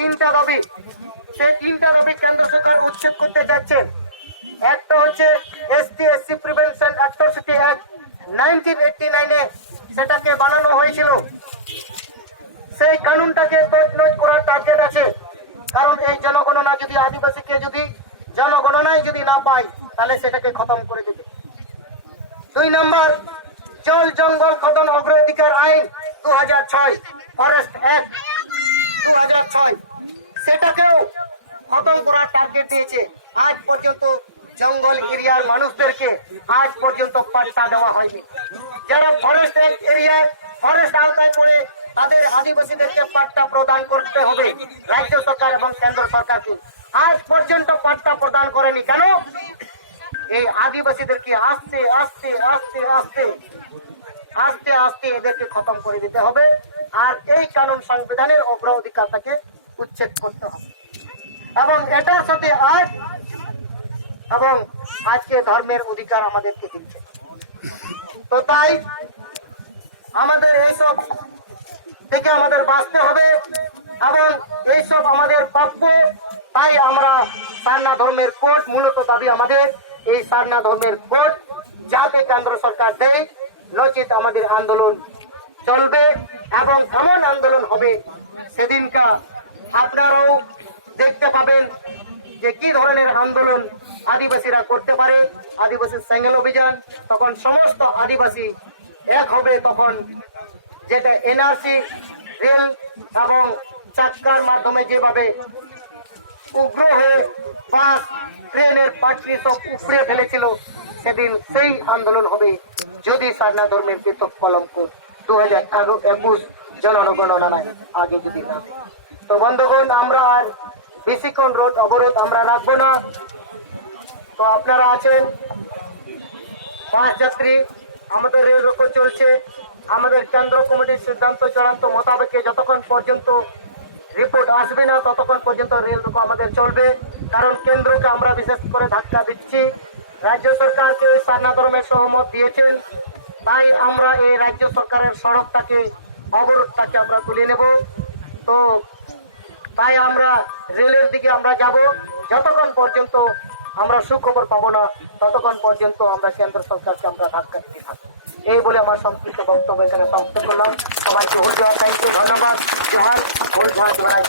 তিনটা দাবি, সেই তিনটা দাবি কেন্দ্র সরকার উচ্ছেদ করতে যাচ্ছেন। একটা হচ্ছে ST SC prevention atrocity act 1989 সেটাকে বানানো হয়েছিল, সেই কানুনটাকে তছনছ করার টার্গেট আছে। কারণ এই জনগণনা যদি আদিবাসীকে যদি জনগণনায় যদি না পায় তাহলে সেটাকে খতম করে দেবে। 2 নম্বর, জল জঙ্গল খনন অগ্রাধিকার আইন 2006 ফরেস্ট অ্যাক্ট 2006 সেটাকেও খতম করার টার্গেট দিয়েছে। আজ পর্যন্ত জঙ্গল এরিয়ার মানুষদেরকে আজ পর্যন্ত পাট্টা দেওয়া হয়নি। যারা ফরেস্ট এরিয়ায় ফরেস্ট আওতায় পড়ে তাদের আদিবাসীদেরকে পাট্টা প্রদান করতে হবে রাজ্য সরকার এবং কেন্দ্র সরকারকে। আজ পর্যন্ত পাট্টা প্রদান করেনি কেন? এই আদিবাসীদেরকে আস্তে আস্তে আস্তে আস্তে আস্তে আস্তে এদেরকে খতম করে দিতে হবে। আর এই কানুন সংবিধানের অগ্রাধিকারটাকে উচ্ছেদ করতে হবে এবং এটার সাথে আজ এবং আজকে ধর্মের অধিকার আমাদেরকে দিচ্ছে। তো তাই আমাদের এইসব থেকে আমাদের বাঁচতে হবে এবং এইসব আমাদের প্রাপ্য। তাই আমরা সারনা ধর্মের কোড, মূলত দাবি আমাদের এই সারনা ধর্মের কোড যাতে কেন্দ্র সরকার দেয়, নচিত আমাদের আন্দোলন চলবে এবং এমন আন্দোলন হবে সেদিনকা আপনারাও দেখতে পাবেন যে কি ধরনের আন্দোলন আদিবাসীরা করতে পারে। আদিবাসী সেঙ্গেল অভিযান, তখন সমস্ত আদিবাসী এক হবে। তখন যেটা এনআরসি রেল এবং চাক্কার মাধ্যমে যেভাবে উগ্র হয়ে বাস ট্রেনের পাটরি সব উপড়ে ফেলেছিল, সেদিন সেই আন্দোলন হবে যদি সারনা ধর্মের পৃথক কলঙ্ক 2021 জনগণনায় আগে যদি না। তো বন্ধুগণ, আমরা আর বেশিক্ষণ রোড অবরোধ আমরা রাখবো না। তো আপনারা আছেন বাস যাত্রী, আমাদের রেল রোকো চলছে। আমাদের কেন্দ্র কমিটির সিদ্ধান্ত চূড়ান্ত মোতাবেক যতক্ষণ পর্যন্ত রিপোর্ট আসবে না ততক্ষণ পর্যন্ত রেল রোকো আমাদের চলবে। কারণ কেন্দ্রকে আমরা বিশেষ করে ধাক্কা দিচ্ছি, রাজ্য সরকারকে সারনা ধর্মের সহমত দিয়েছেন। তাই আমরা এই রাজ্য সরকারের সড়কটাকে অবরোধটাকে আমরা তুলে নেব। তো তাই আমরা রেলের দিকে আমরা যাব। যতক্ষণ পর্যন্ত আমরা সুখবর পাবো না ততক্ষণ পর্যন্ত আমরা কেন্দ্র সরকারকে আমরা ধাক্কা দিতে থাকবো। এই বলে আমার সংক্ষিপ্ত বক্তব্য এখানে সমাপ্ত করলাম। সবাইকে হোল জোহার, থ্যাংক ইউ, ধন্যবাদ। জোহার, হোল জোহার, জোহার।